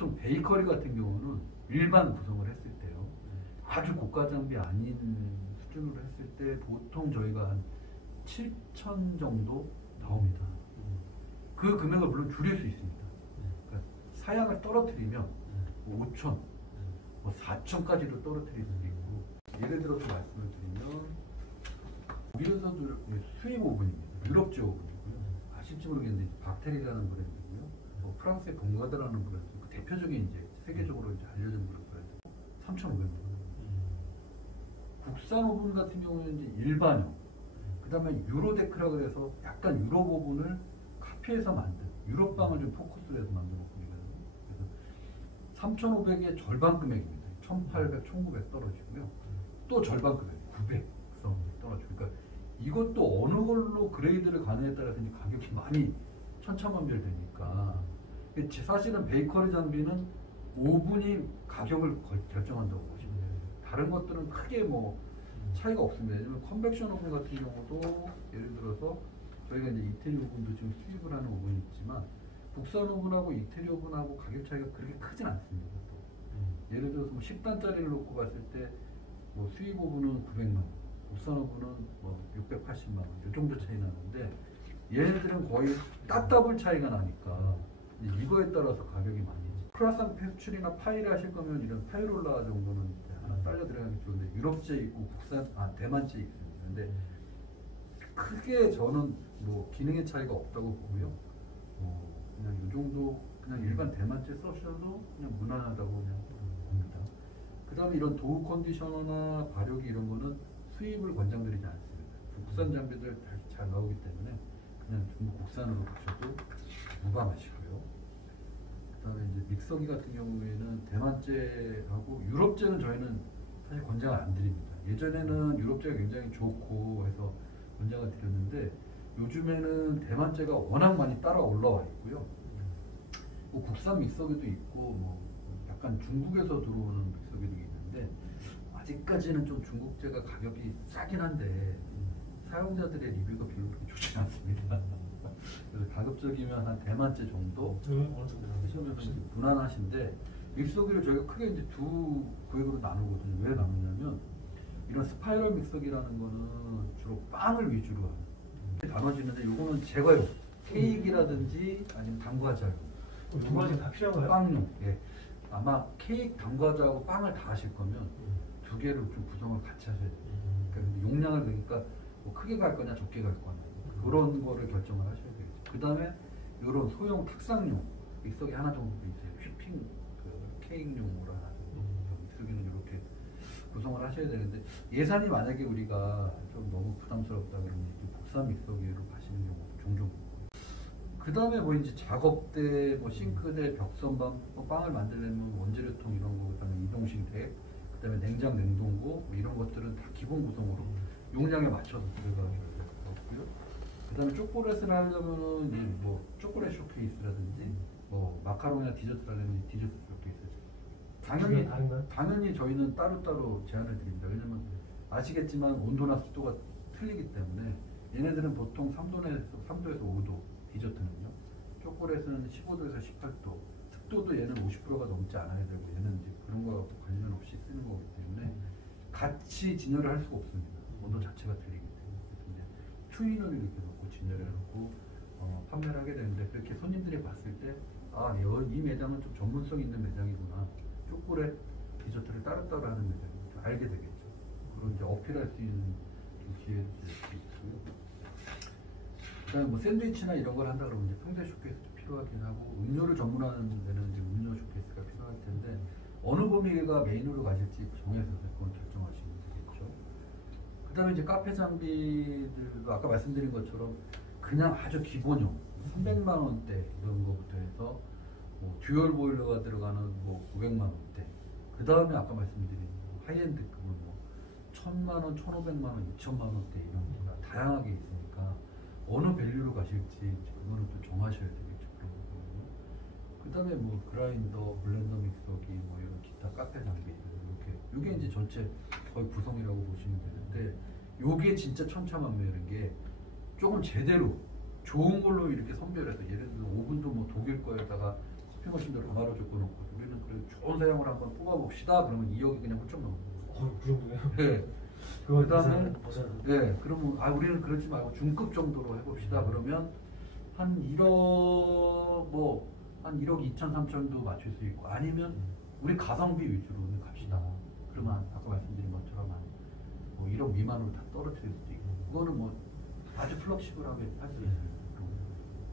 보통 베이커리 같은 경우는 일반 구성을 했을 때요. 아주 고가 장비 아닌 수준으로 했을 때 보통 저희가 한 7천 정도 나옵니다. 그 금액을 물론 줄일 수 있습니다. 그러니까 사양을 떨어뜨리면 5천, 뭐 4천까지도 떨어뜨릴 수도 있고, 예를 들어서 말씀을 드리면 우리에서도 수입 오븐입니다. 유럽제 오븐이고요. 아실지 모르겠는데 박테리라는 브랜드고요. 뭐 프랑스의 봉가드라는 브랜드, 그 대표적인 이제 세계적으로 이제 알려진 브랜드 3,500만 원. 국산 오븐 같은 경우는 이제 일반형, 그 다음에 유로데크라 그래서 약간 유럽 오븐을 카피해서 만든 유럽방을 좀 포커스로 해서 만든 오븐이거든요. 그래서 3,500의 절반 금액입니다. 1,800, 1,900 떨어지고요. 또 절반 금액 900 떨어지고, 그러니까 이것도 어느 걸로 그레이드를 가느냐에 따라서 이제 가격이 많이 천차만별되니까, 사실은 베이커리 장비는 오븐이 가격을 결정한다고 보시면 돼요. 다른 것들은 크게 뭐 차이가 없습니다. 왜냐면 컨벡션 오븐 같은 경우도 예를 들어서 저희가 이제 이태리 오븐도 지금 수입을 하는 오븐이 있지만, 국산 오븐하고 이태리 오븐하고 가격 차이가 그렇게 크진 않습니다. 예를 들어서 뭐 10단짜리를 놓고 봤을 때 뭐 수입 오븐은 900만 원, 국산 오븐은 뭐 680만 원, 이 정도 차이 나는데, 얘네들은 거의 따따블 차이가 나니까 이거에 따라서 가격이 많이. 크루아상 페스츄리나 파이를 하실 거면 이런 파이롤라 정도는 하나 딸려 들어가는 게 좋은데, 유럽제 있고 대만제 있습니다. 근데 크게 저는 뭐 기능의 차이가 없다고 보고요. 그냥 이 정도, 그냥 일반 대만제 써셔도 그냥 무난하다고 그냥 봅니다. 그 다음에 이런 도우 컨디셔너나 발효기 이런 거는 수입을 권장드리지 않습니다. 국산 장비들 잘 나오기 때문에 그냥 중국 국산으로 가셔도 무감하시고요. 그 다음에 이제 믹서기 같은 경우에는 대만제하고 유럽제는 저희는 사실 권장을 안 드립니다. 예전에는 유럽제가 굉장히 좋고 해서 권장을 드렸는데, 요즘에는 대만제가 워낙 많이 따라 올라와 있고요. 뭐 국산 믹서기도 있고, 뭐 약간 중국에서 들어오는 믹서기도 있는데, 아직까지는 좀 중국제가 가격이 싸긴 한데 사용자들의 리뷰가 별로 그렇게 좋지 않습니다. 그래서 가급적이면 한 대만제 정도 하시면 무난하신데, 믹서기를 저희가 크게 이제 두 구획으로 나누거든요. 왜 나누냐면, 이런 스파이럴 믹서기라는 거는 주로 빵을 위주로 하는 나눠지는데, 요거는 제과용, 케이크라든지 아니면 당과자용, 두 가지 다 필요한가요? 빵용. 예. 아마 케이크, 당과자하고 빵을 다 하실 거면 두 개를 좀 구성을 같이 하셔야 돼요. 그러니까 용량을, 그러니까 뭐 크게 갈 거냐 적게 갈 거냐 그런 거를 결정을 하셔야 되겠죠. 그 다음에 이런 소형 탁상용 믹서기 하나 정도 있어요. 휘핑 케이크용으로 하나 정도 믹서기는 이렇게 구성을 하셔야 되는데, 예산이 만약에 우리가 좀 너무 부담스럽다 그러면 국산 믹서기로 가시는 경우도 종종 있고요. 그 다음에 뭐 이제 작업대, 뭐 싱크대, 벽선반, 뭐 빵을 만들려면 원재료통 이런 거, 그다음에 이동식 대, 그다음에 냉장, 냉동고 뭐 이런 것들은 다 기본 구성으로 용량에 맞춰서 들어가야 될 것 같고요. 그다음에 초콜릿을 하려면은 이제 뭐 초콜릿 쇼케이스라든지 뭐 마카롱이나 디저트라든지 디저트 쇼케이스. 당연히 저희는 따로따로 제한을 드립니다. 왜냐면 아시겠지만 온도나 습도가 틀리기 때문에, 얘네들은 보통 3도에서 5도 디저트는요. 초콜릿은 15도에서 18도, 습도도 얘는 50%가 넘지 않아야 되고, 얘는 이제 그런 거하고 관련 없이 쓰는 거기 때문에 같이 진열을 할 수가 없습니다. 온도 자체가 틀리기 때문에. 그래서 이제 추인을 이렇게 놓고 진열해 놓고 판매를 하게 되는데, 그렇게 손님들이 봤을 때 이 매장은 좀 전문성 있는 매장이구나, 초콜릿 디저트를 따로따로 하는 매장을 알게 되겠죠. 그런 이제 어필할 수 있는 기회도 있고요. 그다음에 뭐 샌드위치나 이런 걸 한다 그러면 이제 평대 쇼케이스도 필요하긴 하고, 음료를 전문하는 데는 이제 음료 쇼케이스가 필요할 텐데, 어느 범위가 메인으로 가실지 정해서 그건 결정하시면 되겠죠. 그다음에 이제 카페 장비들도 아까 말씀드린 것처럼 그냥 아주 기본용 300만 원대 이런 거부터 해서 뭐 듀얼 보일러가 들어가는 뭐 900만 원대, 그 다음에 아까 말씀드린 하이엔드급은 뭐 1000만 원, 1500만 원, 2000만 원대 이런 거가 다양하게 있으니까 어느 밸류로 가실지 그거는 또 정하셔야 되겠죠. 그런 거거든요. 그 다음에 뭐 그라인더, 블렌더 믹서기, 뭐 이런 기타 카페 장비 이렇게, 요게 이제 전체 거의 구성이라고 보시면 되는데, 요게 진짜 천차만별인 게, 조금 제대로 좋은 걸로 이렇게 선별해서, 예를 들어 오븐도 뭐 독일 거에다가 커피 머신대로 가마로 줬고 놓고 우리는 그래 좋은 사양을 한번 뽑아봅시다. 그러면 2억이 그냥 훌쩍 나오는 거예요. 그 정도예요? 네. 그거 그다음에 벗어나. 네, 그러면 우리는 그러지 말고 중급 정도로 해봅시다. 그러면 한 1억 한 1억 2천 3천도 맞출 수 있고 아니면 우리 가성비 위주로 갑시다. 그러면 아까 말씀드린 것처럼 한 뭐 1억 미만으로 다 떨어뜨릴 수도 있고 그거는 뭐 아주 플렉시블하게 할 수 있어요.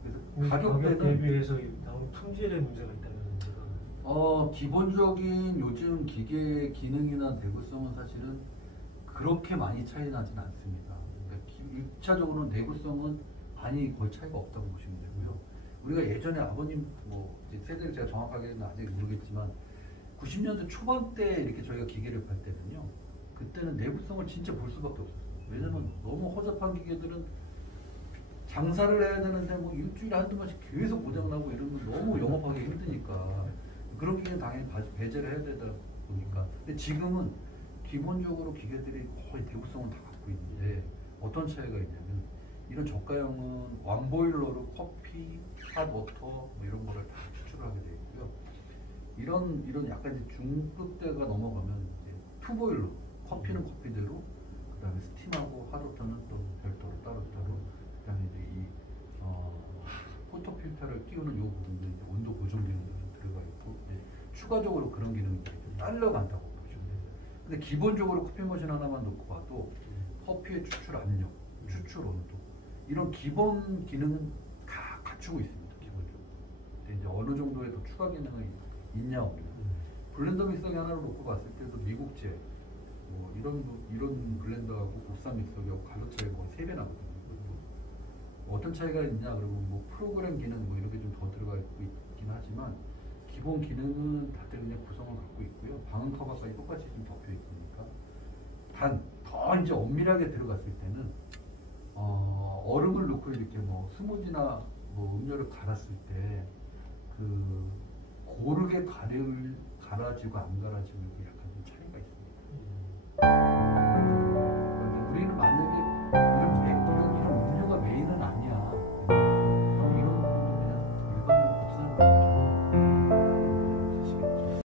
그래서 가격 가격대는 대비해서 나오는 품질에 문제가 있다는 제가. 기본적인 요즘 기계 기능이나 내구성은 사실은 그렇게 많이 차이 나진 않습니다. 그러니까 1차적으로는 내구성은 많이 거의 차이가 없다고 보시면 되고요. 우리가 예전에 아버님 뭐 이제 세대를 제가 정확하게는 아직 모르겠지만 90년대 초반 때 이렇게 저희가 기계를 팔 때는요. 그때는 내구성을 진짜 볼 수밖에 없었어요. 왜냐면 너무 허접한 기계들은 장사를 해야 되는데 뭐 일주일에 한두 번씩 계속 고장나고 이러면 너무 영업하기 힘드니까 그런 기계는 당연히 배제를 해야 되다 보니까. 근데 지금은 기본적으로 기계들이 거의 대구성은 다 갖고 있는데 어떤 차이가 있냐면 이런 저가형은 완보일러로 커피, 핫워터 뭐 이런 거를 다 추출을 하게 되어 있고요. 이런 약간 이제 중급대가 넘어가면 이제 투보일러, 커피는 커피대로, 그다음에 스팀하고 핫워터는 또 별도로 따로, 그다음에 이제 이 포터 필터를 끼우는 요 부분도 이제 온도 고정 기능이 들어가 있고 추가적으로 그런 기능이 좀 딸려간다고 보시면 돼요. 근데 기본적으로 커피 머신 하나만 놓고 봐도 커피의 추출 압력, 추출 온도 이런 기본 기능은 다 갖추고 있습니다. 기본적으로. 근데 이제 어느 정도의 더 추가 기능이 있냐 없냐. 블렌더 믹서기 하나를 놓고 봤을 때도 미국제 뭐 이런 블렌더하고 국산 믹서기하고 가격 차이가 거의 3배 나거든요. 어떤 차이가 있냐 그러면 뭐 프로그램 기능 뭐 이렇게 좀 더 들어가 있긴 하지만 기본 기능은 다들 그냥 구성을 갖고 있고요. 방음 커버까지 똑같이 좀 덮여 있으니까. 단 더 이제 엄밀하게 들어갔을 때는 얼음을 넣고 이렇게 뭐 스무디나 뭐 음료를 갈았을 때 그 고르게 갈아지고 안 갈아지고 약간 좀 차이가 있습니다.